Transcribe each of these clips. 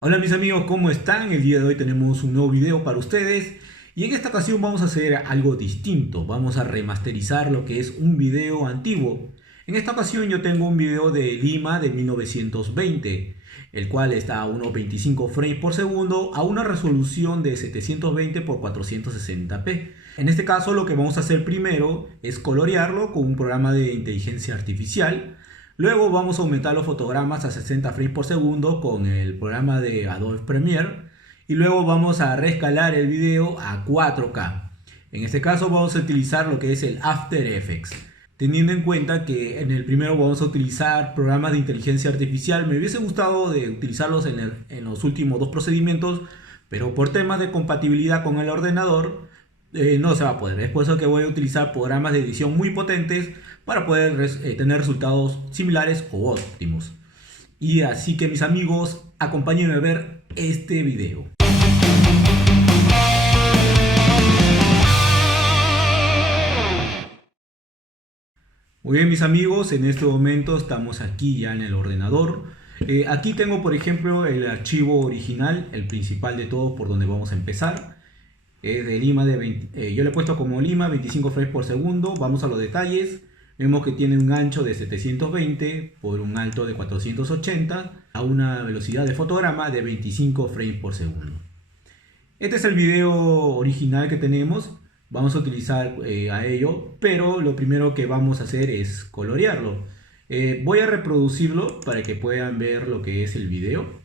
Hola mis amigos, ¿cómo están? El día de hoy tenemos un nuevo video para ustedes y en esta ocasión vamos a hacer algo distinto. Vamos a remasterizar lo que es un video antiguo. En esta ocasión yo tengo un video de Lima de 1920, el cual está a unos 25 frames por segundo a una resolución de 720 por 460p. En este caso lo que vamos a hacer primero es colorearlo con un programa de inteligencia artificial. Luego vamos a aumentar los fotogramas a 60 frames por segundo con el programa de Adobe Premiere. Y luego vamos a reescalar el video a 4K. En este caso vamos a utilizar lo que es el After Effects. Teniendo en cuenta que en el primero vamos a utilizar programas de inteligencia artificial. Me hubiese gustado de utilizarlos en los últimos dos procedimientos. Pero por temas de compatibilidad con el ordenador no se va a poder. Es por eso que voy a utilizar programas de edición muy potentes para poder tener resultados similares o óptimos. Y así que mis amigos, acompáñenme a ver este video. Muy bien mis amigos, en este momento estamos aquí ya en el ordenador. Aquí tengo por ejemplo el archivo original, el principal de todo por donde vamos a empezar. Es de Lima de 20, yo le he puesto como Lima 25 frames por segundo. Vamos a los detalles. Vemos que tiene un ancho de 720 por un alto de 480 a una velocidad de fotograma de 25 frames por segundo. Este es el video original que tenemos. Vamos a utilizar a ello, pero lo primero que vamos a hacer es colorearlo. Voy a reproducirlo para que puedan ver lo que es el video.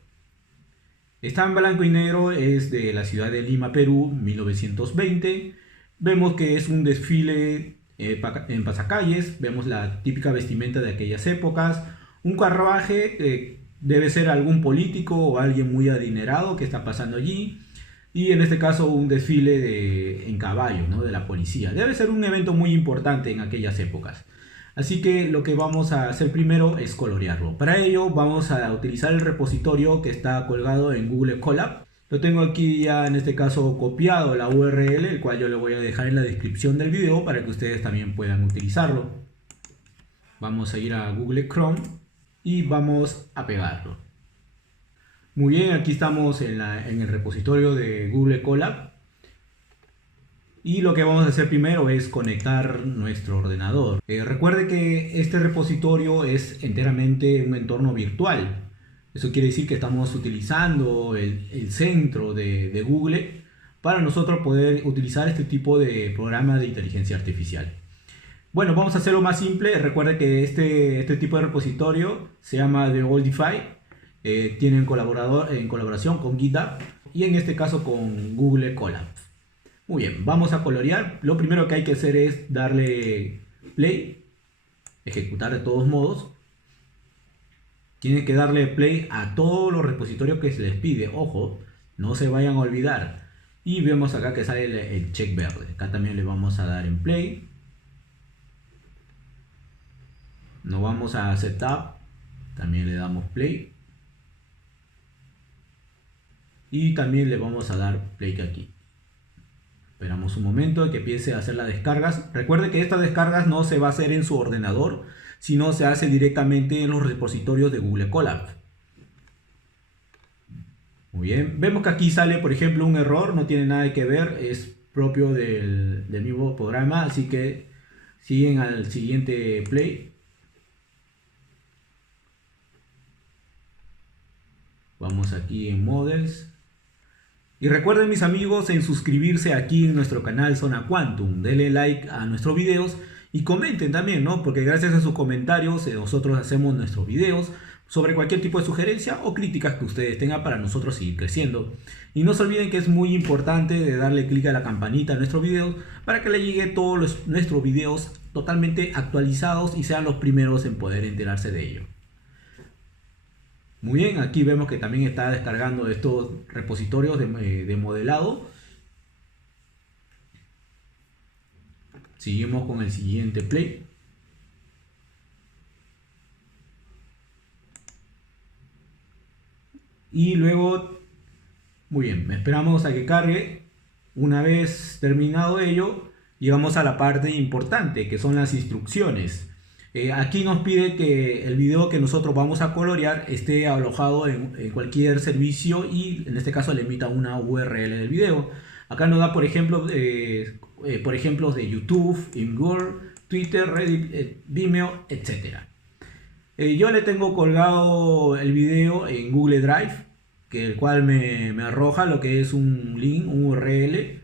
Está en blanco y negro, es de la ciudad de Lima, Perú, 1920. Vemos que es un desfile en pasacalles, vemos la típica vestimenta de aquellas épocas, un carruaje que debe ser algún político o alguien muy adinerado que está pasando allí, y en este caso un desfile en caballo, ¿no? De la policía. Debe ser un evento muy importante en aquellas épocas. Así que lo que vamos a hacer primero es colorearlo. Para ello vamos a utilizar el repositorio que está colgado en Google Colab. Lo tengo aquí ya en este caso copiado la URL, el cual yo le voy a dejar en la descripción del video para que ustedes también puedan utilizarlo. Vamos a ir a Google Chrome y vamos a pegarlo. Muy bien, aquí estamos en el repositorio de Google Colab. Y lo que vamos a hacer primero es conectar nuestro ordenador. Recuerde que este repositorio es enteramente un entorno virtual. Eso quiere decir que estamos utilizando el centro de Google para nosotros poder utilizar este tipo de programa de inteligencia artificial. Bueno, vamos a hacerlo más simple. Recuerde que este tipo de repositorio se llama The Oldify. Tiene en colaboración con GitHub y en este caso con Google Colab. Muy bien, vamos a colorear. Lo primero que hay que hacer es darle play, ejecutar de todos modos. Tienen que darle play a todos los repositorios que se les pide. Ojo, no se vayan a olvidar. Y vemos acá que sale el check verde. Acá también le vamos a dar en play. Nos vamos a setup. También le damos play. Y también le vamos a dar play aquí. Esperamos un momento que empiece a hacer las descargas. Recuerde que estas descargas no se va a hacer en su ordenador, sino se hace directamente en los repositorios de Google Colab. Muy bien, vemos que aquí sale por ejemplo un error, no tiene nada que ver, es propio del mismo programa, así que siguen al siguiente play. Vamos aquí en Models. Y recuerden mis amigos en suscribirse aquí en nuestro canal Zona Quantum. Denle like a nuestros videos y comenten también, ¿no? Porque gracias a sus comentarios nosotros hacemos nuestros videos sobre cualquier tipo de sugerencia o críticas que ustedes tengan para nosotros seguir creciendo. Y no se olviden que es muy importante de darle clic a la campanita a nuestros videos para que le llegue todos nuestros videos totalmente actualizados y sean los primeros en poder enterarse de ello. Muy bien, aquí vemos que también está descargando estos repositorios de modelado. Seguimos con el siguiente play. Y luego, muy bien, esperamos a que cargue. Una vez terminado ello, llegamos a la parte importante que son las instrucciones. Aquí nos pide que el video que nosotros vamos a colorear esté alojado en cualquier servicio y en este caso le emita una URL del video. Acá nos da por ejemplo por ejemplos de YouTube, Imgur, Twitter, Reddit, Vimeo, etc. Yo le tengo colgado el video en Google Drive, el cual me arroja lo que es un link, un URL,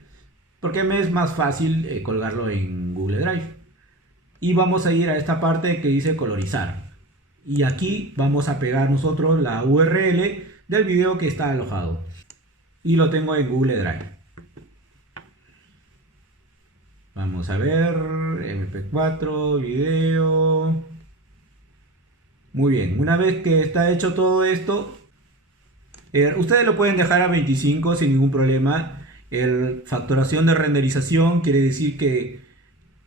porque me es más fácil colgarlo en Google Drive. Y vamos a ir a esta parte que dice colorizar. Y aquí vamos a pegar nosotros la URL del video que está alojado. Y lo tengo en Google Drive. Vamos a ver, MP4, video. Muy bien, una vez que está hecho todo esto, ustedes lo pueden dejar a 25 sin ningún problema. Factoración de renderización quiere decir que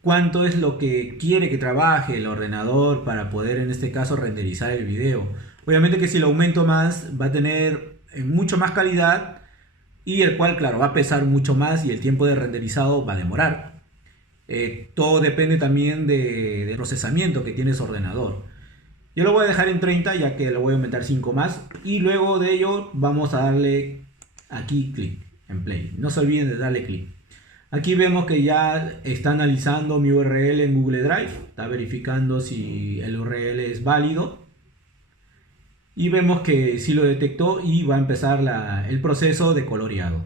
cuánto es lo que quiere que trabaje el ordenador para poder en este caso renderizar el video. Obviamente que si lo aumento más va a tener mucho más calidad y el cual claro va a pesar mucho más y el tiempo de renderizado va a demorar. Todo depende también del procesamiento que tiene su ordenador. Yo lo voy a dejar en 30 ya que lo voy a aumentar 5 más y luego de ello vamos a darle aquí clic en play. No se olviden de darle clic. Aquí vemos que ya está analizando mi URL en Google Drive, está verificando si el URL es válido y vemos que sí lo detectó y va a empezar el proceso de coloreado.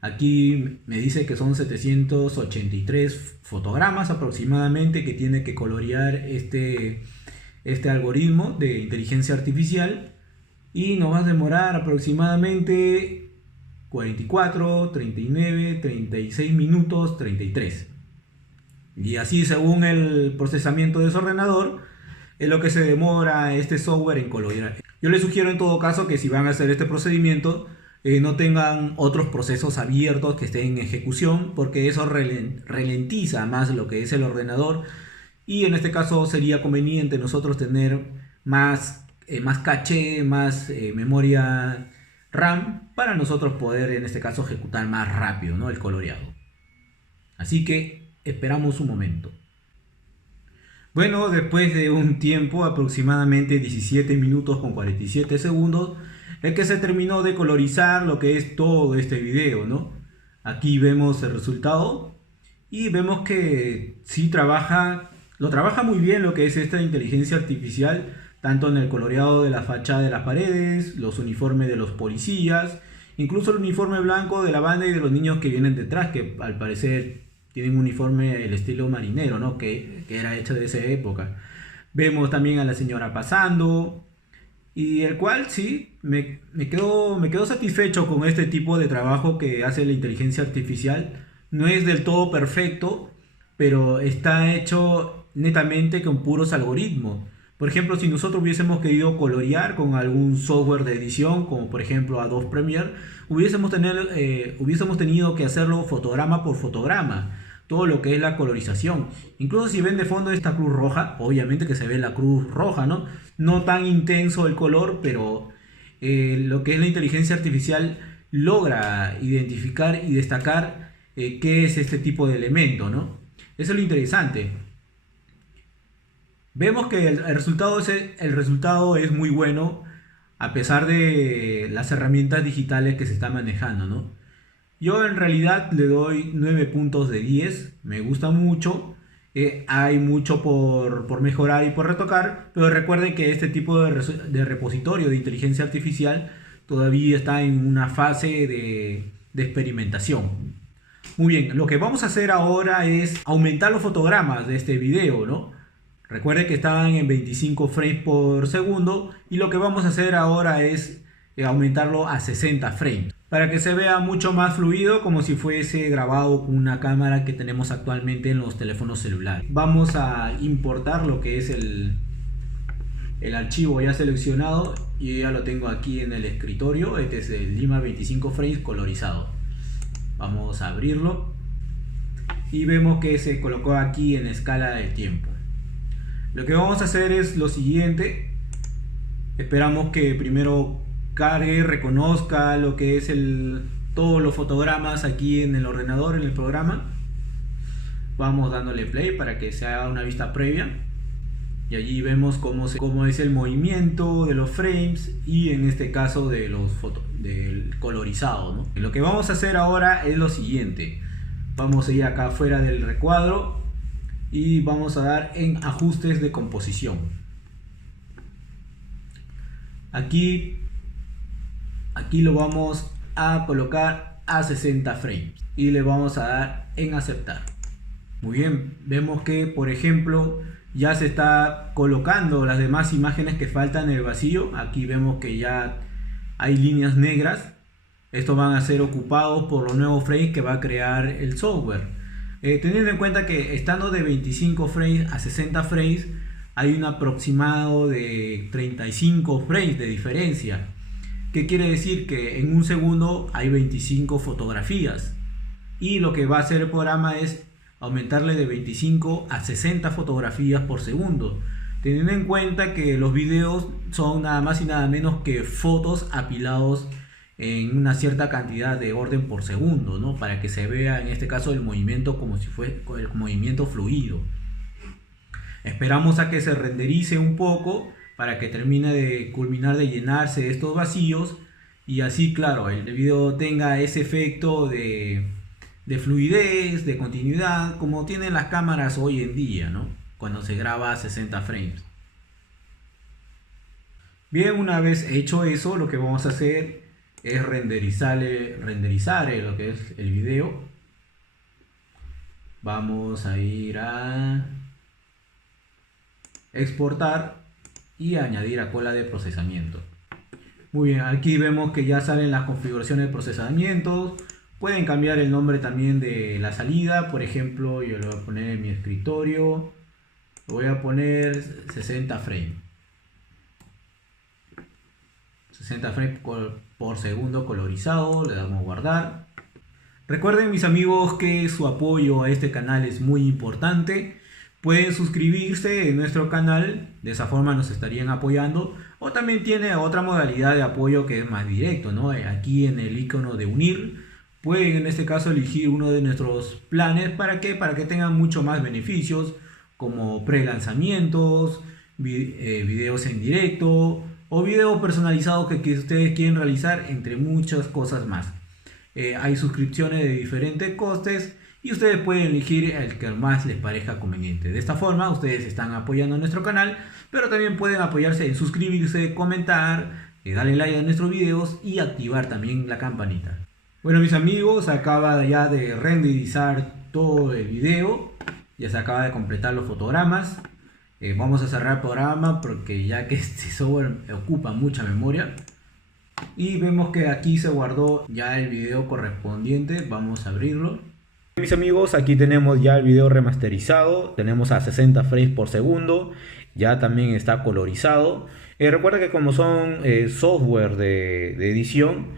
Aquí me dice que son 783 fotogramas aproximadamente que tiene que colorear este algoritmo de inteligencia artificial y nos va a demorar aproximadamente 44, 39, 36 minutos, 33. Y así según el procesamiento de su ordenador es lo que se demora este software en colorear. Yo les sugiero en todo caso que si van a hacer este procedimiento no tengan otros procesos abiertos que estén en ejecución porque eso ralentiza más lo que es el ordenador y en este caso sería conveniente nosotros tener más caché, más memoria RAM para nosotros poder en este caso ejecutar más rápido, ¿no?, el coloreado. Así que esperamos un momento. Bueno, después de un tiempo aproximadamente 17 minutos con 47 segundos es que se terminó de colorizar lo que es todo este video, ¿no? Aquí vemos el resultado y vemos que sí lo trabaja muy bien lo que es esta inteligencia artificial, tanto en el coloreado de la fachada de las paredes, los uniformes de los policías, incluso el uniforme blanco de la banda y de los niños que vienen detrás, que al parecer tienen un uniforme el estilo marinero, ¿no?, que era hecho de esa época. Vemos también a la señora pasando, y el cual sí, me quedo satisfecho con este tipo de trabajo que hace la inteligencia artificial. No es del todo perfecto, pero está hecho netamente con puros algoritmos. Por ejemplo, si nosotros hubiésemos querido colorear con algún software de edición, como por ejemplo Adobe Premiere, hubiésemos tenido que hacerlo fotograma por fotograma, todo lo que es la colorización. Incluso si ven de fondo esta cruz roja, obviamente que se ve la cruz roja, ¿no? No tan intenso el color, pero lo que es la inteligencia artificial logra identificar y destacar qué es este tipo de elemento, ¿no? Eso es lo interesante. Vemos que el resultado es muy bueno a pesar de las herramientas digitales que se están manejando, ¿no? Yo en realidad le doy 9 puntos de 10, me gusta mucho, hay mucho por mejorar y por retocar, pero recuerden que este tipo de repositorio de inteligencia artificial todavía está en una fase de experimentación. Muy bien, lo que vamos a hacer ahora es aumentar los fotogramas de este video, ¿no? Recuerden que estaban en 25 frames por segundo y lo que vamos a hacer ahora es aumentarlo a 60 frames para que se vea mucho más fluido, como si fuese grabado con una cámara que tenemos actualmente en los teléfonos celulares. Vamos a importar lo que es el archivo ya seleccionado y ya lo tengo aquí en el escritorio. Este es el Lima 25 frames colorizado. Vamos a abrirlo y vemos que se colocó aquí en escala de tiempo. Lo que vamos a hacer es lo siguiente. Esperamos que primero cargue, reconozca lo que es todos los fotogramas aquí en el ordenador, en el programa. Vamos dándole play para que se haga una vista previa. y allí vemos cómo es el movimiento de los frames y en este caso del colorizado, ¿no? Y lo que vamos a hacer ahora es lo siguiente. Vamos a ir acá fuera del recuadro y vamos a dar en ajustes de composición. Aquí lo vamos a colocar a 60 frames y le vamos a dar en aceptar. Muy bien, vemos que por ejemplo ya se está colocando las demás imágenes que faltan en el vacío. Aquí vemos que ya hay líneas negras. Estos van a ser ocupados por los nuevos frames que va a crear el software. Teniendo en cuenta que estando de 25 frames a 60 frames hay un aproximado de 35 frames de diferencia. ¿Qué quiere decir? Que en un segundo hay 25 fotografías y lo que va a hacer el programa es aumentarle de 25 a 60 fotografías por segundo, teniendo en cuenta que los videos son nada más y nada menos que fotos apilados en una cierta cantidad de orden por segundo, ¿no? Para que se vea en este caso el movimiento como si fuera el movimiento fluido. Esperamos a que se renderice un poco para que termine de culminar de llenarse estos vacíos y así, claro, el video tenga ese efecto de fluidez, de continuidad, como tienen las cámaras hoy en día, ¿no? Cuando se graba a 60 frames. Bien, una vez hecho eso, lo que vamos a hacer es renderizar lo que es el video. Vamos a ir a exportar y añadir a cola de procesamiento. Muy bien, aquí vemos que ya salen las configuraciones de procesamiento. Pueden cambiar el nombre también de la salida. Por ejemplo, yo lo voy a poner en mi escritorio. Lo voy a poner 60 frames. 60 frames por segundo colorizado. Le damos a guardar. Recuerden, mis amigos, que su apoyo a este canal es muy importante. Pueden suscribirse en nuestro canal, de esa forma nos estarían apoyando. O también tiene otra modalidad de apoyo que es más directo, ¿no? Aquí en el icono de unir, pueden en este caso elegir uno de nuestros planes. ¿Para qué? Para que tengan mucho más beneficios, como pre-lanzamientos, videos en directo o videos personalizados que ustedes quieren realizar, entre muchas cosas más. Hay suscripciones de diferentes costes y ustedes pueden elegir el que más les parezca conveniente. De esta forma ustedes están apoyando a nuestro canal, pero también pueden apoyarse en suscribirse, comentar, darle like a nuestros videos y activar también la campanita. Bueno, mis amigos, acaba ya de renderizar todo el video, ya se acaba de completar los fotogramas. Vamos a cerrar el programa porque ya que este software ocupa mucha memoria. Y vemos que aquí se guardó ya el video correspondiente. Vamos a abrirlo. Mis amigos, aquí tenemos ya el video remasterizado. Tenemos a 60 frames por segundo. Ya también está colorizado. Recuerda que como son software de edición,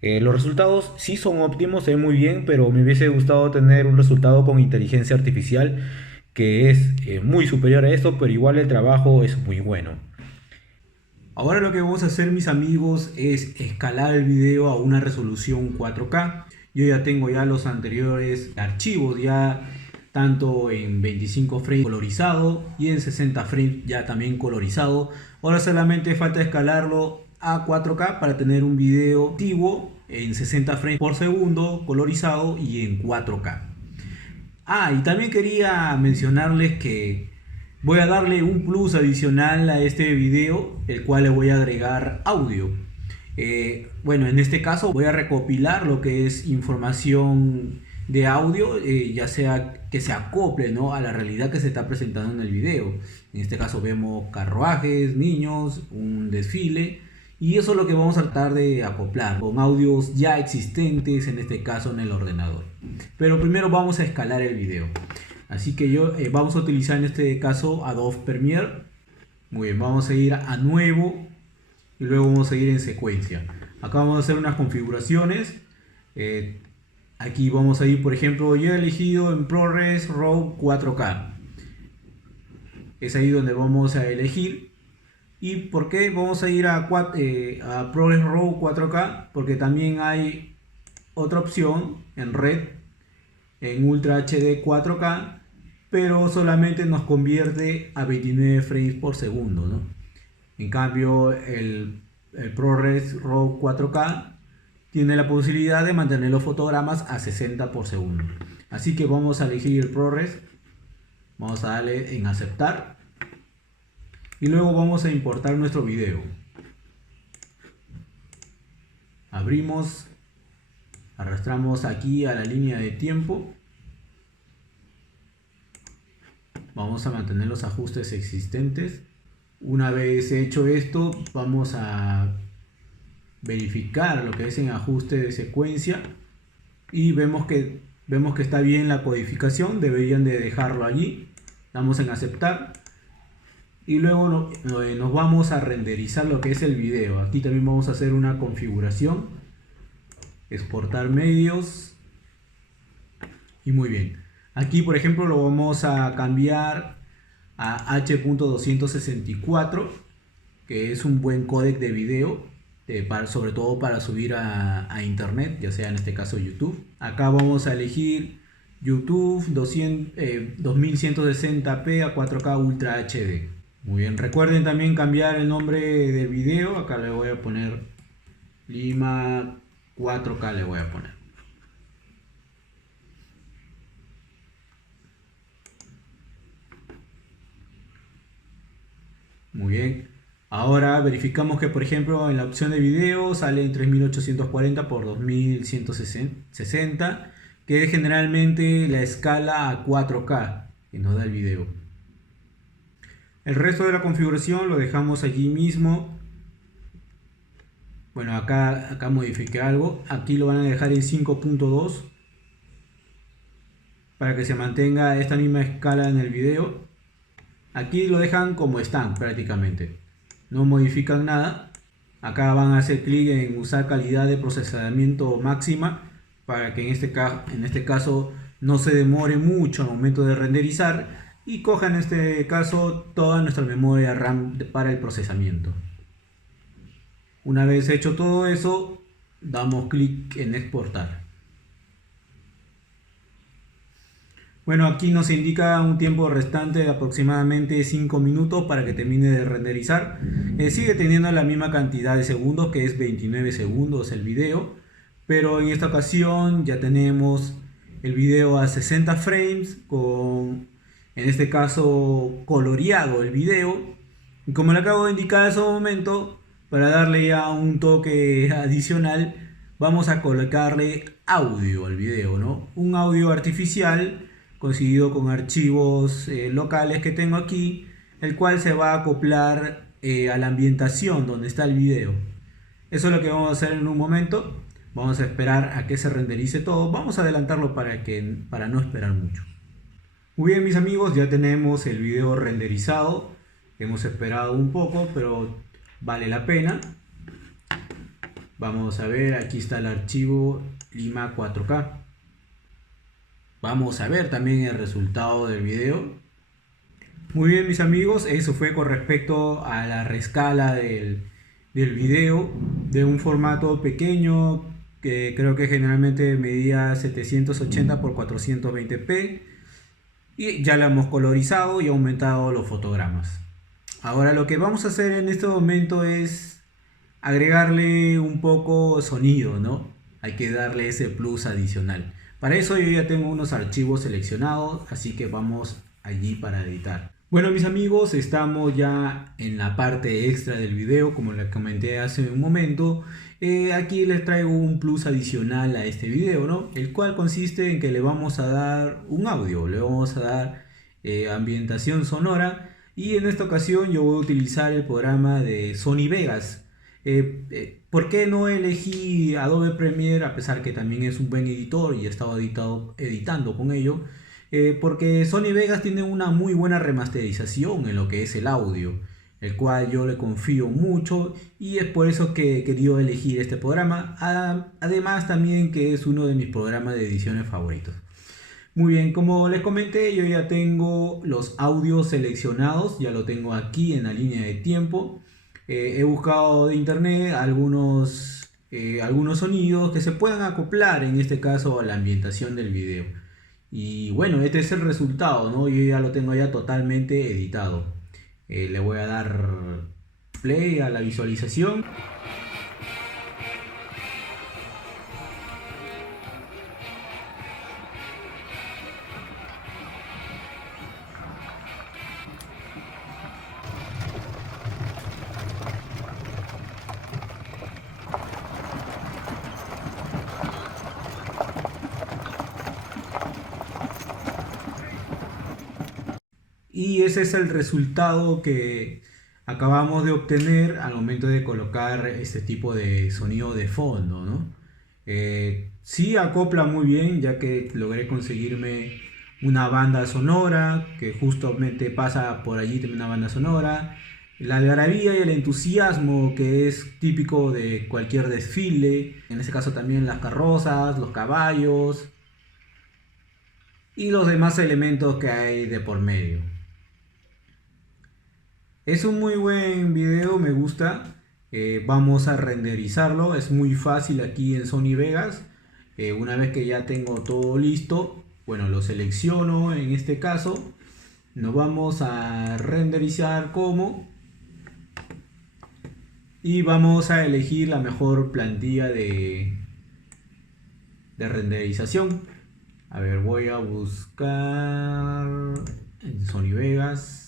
los resultados sí son óptimos, se ven muy bien, pero me hubiese gustado tener un resultado con inteligencia artificial que es muy superior a esto, pero igual el trabajo es muy bueno. Ahora lo que vamos a hacer, mis amigos, es escalar el video a una resolución 4K. Yo ya tengo ya los anteriores archivos, ya tanto en 25 frames colorizado y en 60 frames ya también colorizado. Ahora solamente falta escalarlo a 4K para tener un video antiguo en 60 frames por segundo colorizado y en 4K. Y también quería mencionarles que voy a darle un plus adicional a este video, el cual le voy a agregar audio. Bueno, en este caso voy a recopilar lo que es información de audio, ya sea que se acople, ¿no?, a la realidad que se está presentando en el video. En este caso vemos carruajes, niños, un desfile, y eso es lo que vamos a tratar de acoplar con audios ya existentes, en este caso en el ordenador. Pero primero vamos a escalar el video. Así que vamos a utilizar en este caso Adobe Premiere. Muy bien, vamos a ir a nuevo y luego vamos a ir en secuencia. Acá vamos a hacer unas configuraciones. Aquí vamos a ir, por ejemplo, yo he elegido en ProRes RAW 4K. Es ahí donde vamos a elegir. ¿Y por qué vamos a ir a ProRes RAW 4K? Porque también hay otra opción en Red, en Ultra HD 4K, pero solamente nos convierte a 29 frames por segundo, ¿no? En cambio, el ProRes RAW 4K tiene la posibilidad de mantener los fotogramas a 60 por segundo. Así que vamos a elegir el ProRes, vamos a darle en aceptar y luego vamos a importar nuestro video. Abrimos, arrastramos aquí a la línea de tiempo. Vamos a mantener los ajustes existentes. Una vez hecho esto, vamos a verificar lo que es en ajuste de secuencia y vemos que está bien la codificación. Deberían de dejarlo allí. Damos en aceptar y luego nos vamos a renderizar lo que es el video. Aquí también vamos a hacer una configuración, exportar medios y muy bien. Aquí por ejemplo lo vamos a cambiar a H.264, que es un buen códec de video, sobre todo para subir a internet, ya sea en este caso YouTube. Acá vamos a elegir YouTube 2160p a 4K Ultra HD. Muy bien, recuerden también cambiar el nombre del video. Acá le voy a poner Lima 4K, le voy a poner. Muy bien. Ahora verificamos que por ejemplo en la opción de video sale en 3840 por 2160, que es generalmente la escala a 4K que nos da el video. El resto de la configuración lo dejamos allí mismo. Bueno, acá modifiqué algo. Aquí lo van a dejar en 5.2 para que se mantenga esta misma escala en el video. Aquí lo dejan como están prácticamente. No modifican nada. Acá van a hacer clic en usar calidad de procesamiento máxima para que en este caso no se demore mucho al momento de renderizar y coja en este caso toda nuestra memoria RAM para el procesamiento. Una vez hecho todo eso, damos clic en exportar. Bueno, aquí nos indica un tiempo restante de aproximadamente 5 minutos para que termine de renderizar. Sigue teniendo la misma cantidad de segundos, que es 29 segundos el video, pero en esta ocasión ya tenemos el video a 60 frames con, en este caso, coloreado el video. Y como le acabo de indicar hace un momento, para darle ya un toque adicional, vamos a colocarle audio al video, ¿no? Un audio artificial conseguido con archivos locales que tengo aquí, el cual se va a acoplar a la ambientación donde está el video. Eso es lo que vamos a hacer en un momento. Vamos a esperar a que se renderice todo. Vamos a adelantarlo para no esperar mucho. Muy bien, mis amigos, ya tenemos el video renderizado. Hemos esperado un poco, pero vale la pena. Vamos a ver, aquí está el archivo Lima 4K. Vamos a ver también el resultado del video. Muy bien, mis amigos, eso fue con respecto a la rescala del video de un formato pequeño que creo que generalmente medía 780 por 420p y ya lo hemos colorizado y aumentado los fotogramas. Ahora lo que vamos a hacer en este momento es agregarle un poco sonido, ¿no? Hay que darle ese plus adicional. Para eso yo ya tengo unos archivos seleccionados, así que vamos allí para editar. Bueno, mis amigos, estamos ya en la parte extra del video, como les comenté hace un momento. Aquí les traigo un plus adicional a este video, ¿no? El cual consiste en que le vamos a dar un audio, le vamos a dar ambientación sonora, y en esta ocasión yo voy a utilizar el programa de Sony Vegas. ¿Por qué no elegí Adobe Premiere, a pesar que también es un buen editor y he estado editando con ello? Porque Sony Vegas tiene una muy buena remasterización en lo que es el audio, el cual yo le confío mucho y es por eso que he querido elegir este programa. Además también que es uno de mis programas de ediciones favoritos. Muy bien, como les comenté, yo ya tengo los audios seleccionados, ya lo tengo aquí en la línea de tiempo. He buscado de internet algunos sonidos que se puedan acoplar en este caso a la ambientación del video. Y bueno, este es el resultado, ¿no? Yo ya lo tengo ya totalmente editado. Le voy a dar play a la visualización. Y ese es el resultado que acabamos de obtener al momento de colocar este tipo de sonido de fondo, ¿no? Sí acopla muy bien, ya que logré conseguirme una banda sonora que justamente pasa por allí también una banda sonora. La algarabía y el entusiasmo que es típico de cualquier desfile, en este caso también las carrozas, los caballos y los demás elementos que hay de por medio. Es un muy buen video, me gusta. Vamos a renderizarlo, es muy fácil aquí en Sony Vegas. Una vez que ya tengo todo listo, bueno, lo selecciono en este caso. Nos vamos a renderizar como y vamos a elegir la mejor plantilla de renderización. A ver, voy a buscar en Sony Vegas.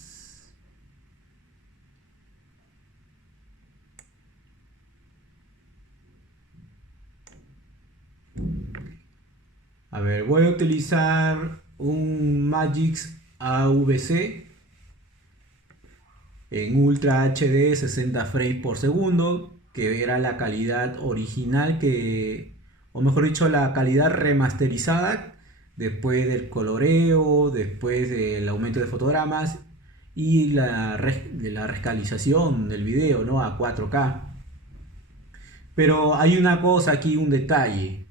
A ver, voy a utilizar un Magix AVC en Ultra HD 60 frames por segundo, que era la calidad original o mejor dicho, la calidad remasterizada después del coloreo, después del aumento de fotogramas y de la rescalización del video, ¿no? A 4K. Pero hay una cosa aquí, un detalle,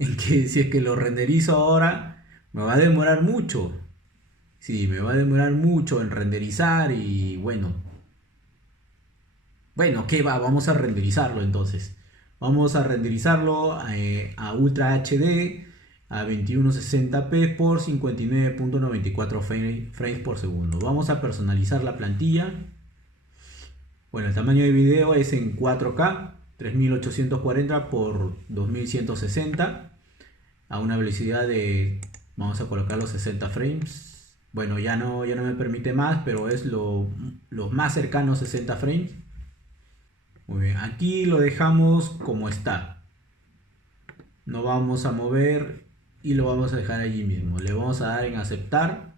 en que si es que lo renderizo ahora, me va a demorar mucho. Sí, me va a demorar mucho en renderizar y bueno. Bueno, ¿qué va? Vamos a renderizarlo entonces. Vamos a renderizarlo a Ultra HD a 2160p por 59.94 frames por segundo. Vamos a personalizar la plantilla. Bueno, el tamaño de video es en 4K, 3840 por 2160 a una velocidad de, vamos a colocar los 60 frames. Bueno, ya no me permite más, pero es lo más cercano a 60 frames. Muy bien, aquí lo dejamos como está. No vamos a mover y lo vamos a dejar allí mismo. Le vamos a dar en aceptar.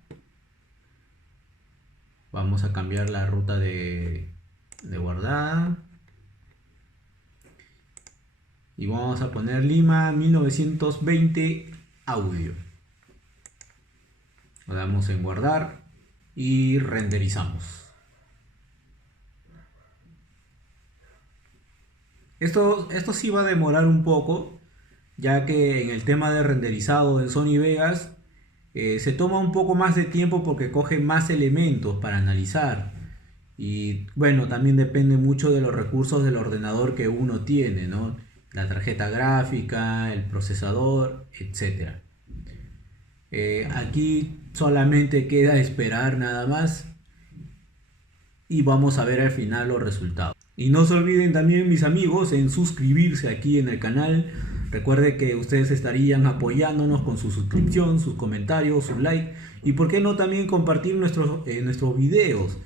Vamos a cambiar la ruta de guardada. Y vamos a poner Lima 1920 audio. Lo damos en guardar y renderizamos. Esto sí va a demorar un poco, ya que en el tema de renderizado en Sony Vegas se toma un poco más de tiempo porque coge más elementos para analizar. Y bueno, también depende mucho de los recursos del ordenador que uno tiene, ¿no? La tarjeta gráfica, el procesador, etc. Aquí solamente queda esperar nada más y vamos a ver al final los resultados. Y no se olviden también, mis amigos, en suscribirse aquí en el canal. Recuerde que ustedes estarían apoyándonos con su suscripción, sus comentarios, su like y por qué no también compartir nuestros videos.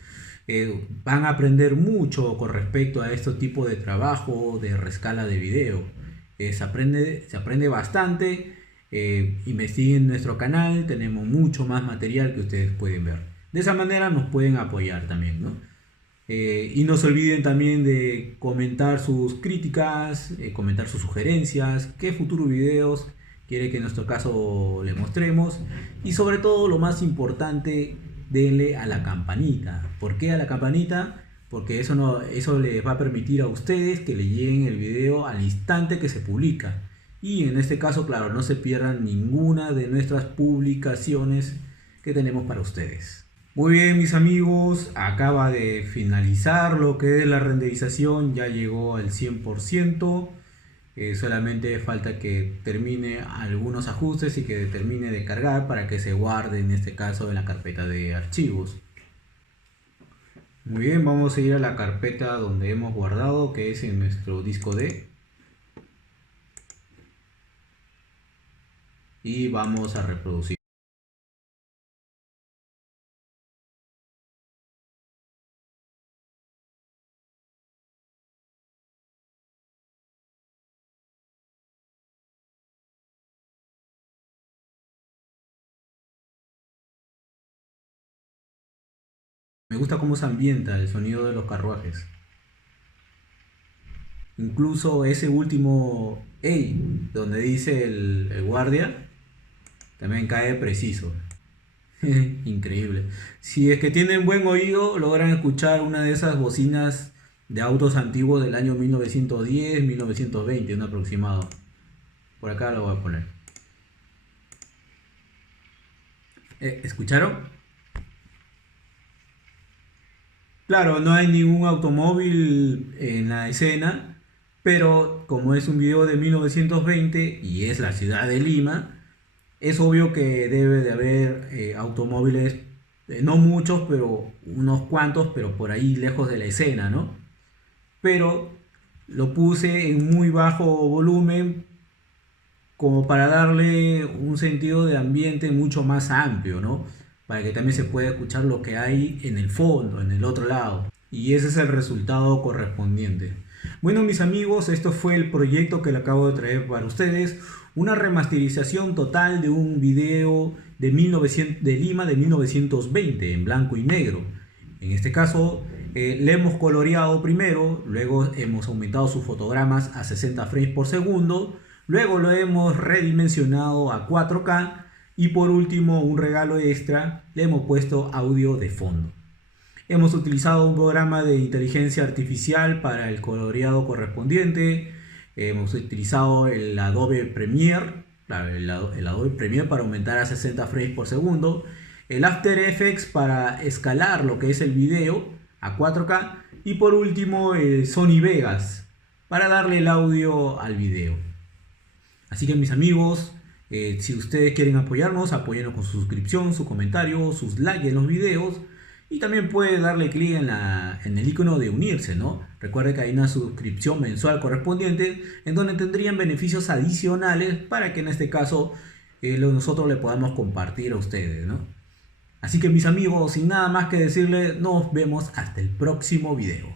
Van a aprender mucho con respecto a este tipo de trabajo de rescala de video. Se aprende bastante. Investiguen nuestro canal, tenemos mucho más material que ustedes pueden ver. De esa manera nos pueden apoyar también, ¿no? Y no se olviden también de comentar sus críticas, comentar sus sugerencias, qué futuros videos quiere que en nuestro caso le mostremos. Y sobre todo, lo más importante, denle a la campanita. ¿Por qué a la campanita? Porque eso les va a permitir a ustedes que le lleguen el video al instante que se publica. Y en este caso, claro, no se pierdan ninguna de nuestras publicaciones que tenemos para ustedes. Muy bien, mis amigos, acaba de finalizar lo que es la renderización, ya llegó al 100%. Solamente falta que termine algunos ajustes y que termine de cargar para que se guarde en este caso en la carpeta de archivos. Muy bien, vamos a ir a la carpeta donde hemos guardado, que es en nuestro disco D. Y vamos a reproducir. Me gusta cómo se ambienta el sonido de los carruajes. Incluso ese último "ey", donde dice el guardia, también cae preciso. Increíble. Si es que tienen buen oído, logran escuchar una de esas bocinas de autos antiguos del año 1910, 1920, un aproximado. Por acá lo voy a poner. ¿Escucharon? Claro, no hay ningún automóvil en la escena, pero como es un video de 1920 y es la ciudad de Lima, es obvio que debe de haber automóviles, no muchos, pero unos cuantos, pero por ahí lejos de la escena, ¿no? Pero lo puse en muy bajo volumen como para darle un sentido de ambiente mucho más amplio, ¿no? Para que también se pueda escuchar lo que hay en el fondo, en el otro lado. Y ese es el resultado correspondiente. Bueno, mis amigos, esto fue el proyecto que le acabo de traer para ustedes. Una remasterización total de un video de Lima de 1920 en blanco y negro. En este caso, le hemos coloreado primero, luego hemos aumentado sus fotogramas a 60 frames por segundo, luego lo hemos redimensionado a 4K y por último, un regalo extra, le hemos puesto audio de fondo. Hemos utilizado un programa de inteligencia artificial para el coloreado correspondiente. Hemos utilizado el Adobe Premiere, el Adobe Premiere para aumentar a 60 frames por segundo. El After Effects para escalar lo que es el video a 4K. Y por último, el Sony Vegas para darle el audio al video. Así que mis amigos, si ustedes quieren apoyarnos, apóyennos con su suscripción, su comentario, sus likes en los videos. Y también puede darle clic en el icono de unirse, ¿no? Recuerde que hay una suscripción mensual correspondiente en donde tendrían beneficios adicionales para que en este caso nosotros le podamos compartir a ustedes, ¿no? Así que mis amigos, sin nada más que decirles, nos vemos hasta el próximo video.